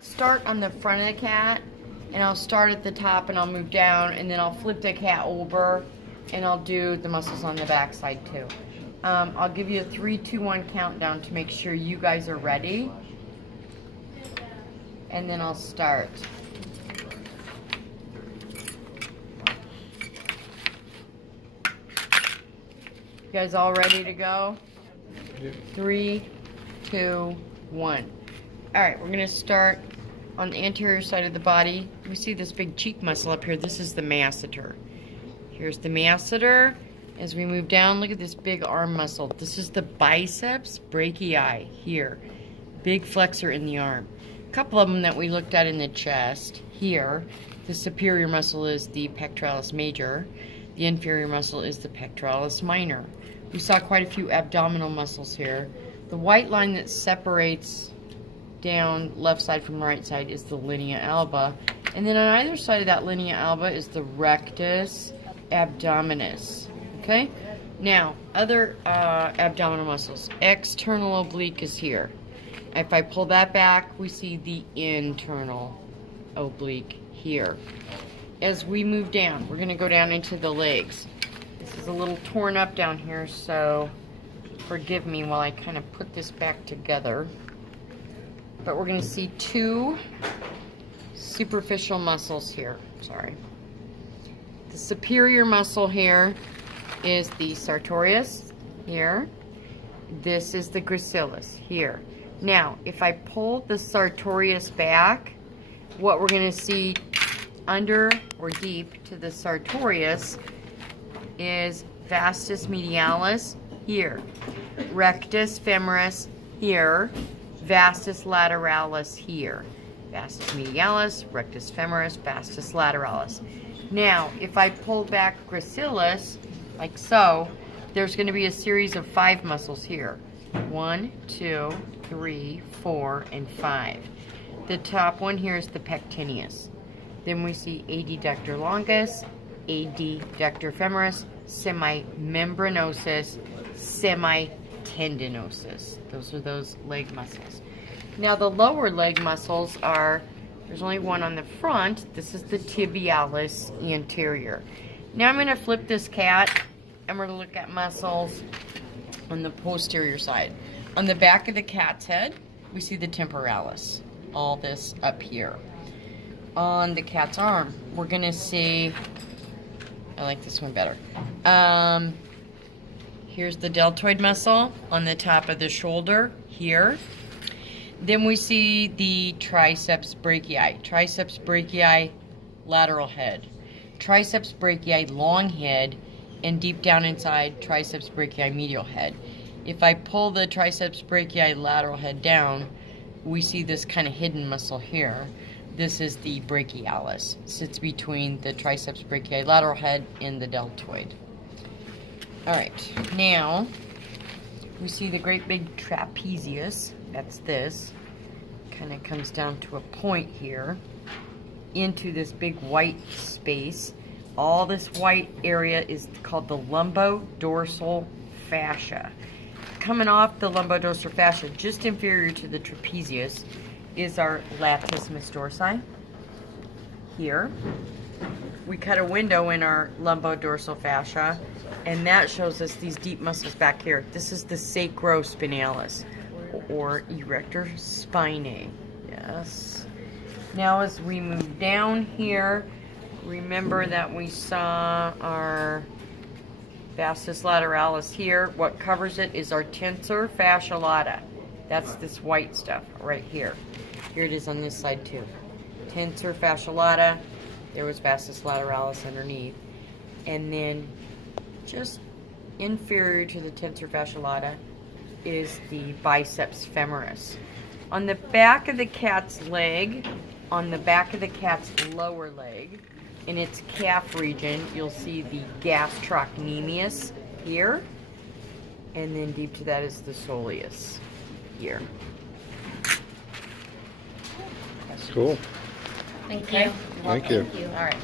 start on the front of the cat, and I'll start at the top and I'll move down, and then I'll flip the cat over and I'll do the muscles on the back side too. I'll give you a 3, 2, 1 countdown to make sure you guys are ready, and then I'll start. You guys all ready to go? 3, 2, 1. All right, we're gonna start on the anterior side of the body. We see this big cheek muscle up here. This is the masseter. Here's the masseter. As we move down, look at this big arm muscle. This is the biceps brachii here. Big flexor in the arm. A couple of them that we looked at in the chest. Here, the superior muscle is the pectoralis major. The inferior muscle is the pectoralis minor. We saw quite a few abdominal muscles here. The white line that separates down left side from right side is the linea alba. And then on either side of that linea alba is the rectus abdominis. Okay? Now, other abdominal muscles. External oblique is here. If I pull that back, we see the internal oblique here. As we move down, we're going to go down into the legs. This is a little torn up down here, so forgive me while I kind of put this back together. But we're going to see 2 superficial muscles here. Sorry. The superior muscle here is the sartorius here. This is the gracilis here. Now, if I pull the sartorius back, what we're going to see under or deep to the sartorius is vastus medialis here, rectus femoris here, vastus lateralis here. Vastus medialis, rectus femoris, vastus lateralis. Now, if I pull back gracilis, like so, there's going to be a series of 5 muscles here. 1, 2, 3, 4, and 5. The top one here is the pectineus. Then we see adductor longus, adductor femoris, semimembranosus, semitendinosus. Those are those leg muscles. Now the lower leg muscles are, there's only one on the front. This is the tibialis anterior. Now I'm going to flip this cat and we're going to look at muscles on the posterior side. On the back of the cat's head, we see the temporalis. All this up here. On the cat's arm, we're going to see, I like this one better. Here's the deltoid muscle on the top of the shoulder here. Then we see the triceps brachii. Triceps brachii, lateral head. Triceps brachii, long head. And deep down inside, triceps brachii, medial head. If I pull the triceps brachii lateral head down, we see this kind of hidden muscle here. This is the brachialis. It sits between the triceps brachii lateral head and the deltoid. Alright, now we see the great big trapezius. That's this. Kind of comes down to a point here into this big white space. All this white area is called the lumbodorsal fascia. Coming off the lumbodorsal fascia, just inferior to the trapezius, is our latissimus dorsi. Here, we cut a window in our lumbodorsal fascia, and that shows us these deep muscles back here. This is the sacrospinalis, or erector spinae. Yes. Now, as we move down here, remember that we saw our vastus lateralis here. What covers it is our tensor fascia lata. That's this white stuff right here. Here it is on this side too. Tensor fascia lata. There was vastus lateralis underneath. And then just inferior to the tensor fascia lata is the biceps femoris. On the back of the cat's leg, on the back of the cat's lower leg, in its calf region, you'll see the gastrocnemius here. And then deep to that is the soleus here. Cool. Thank you. Thank you. All right.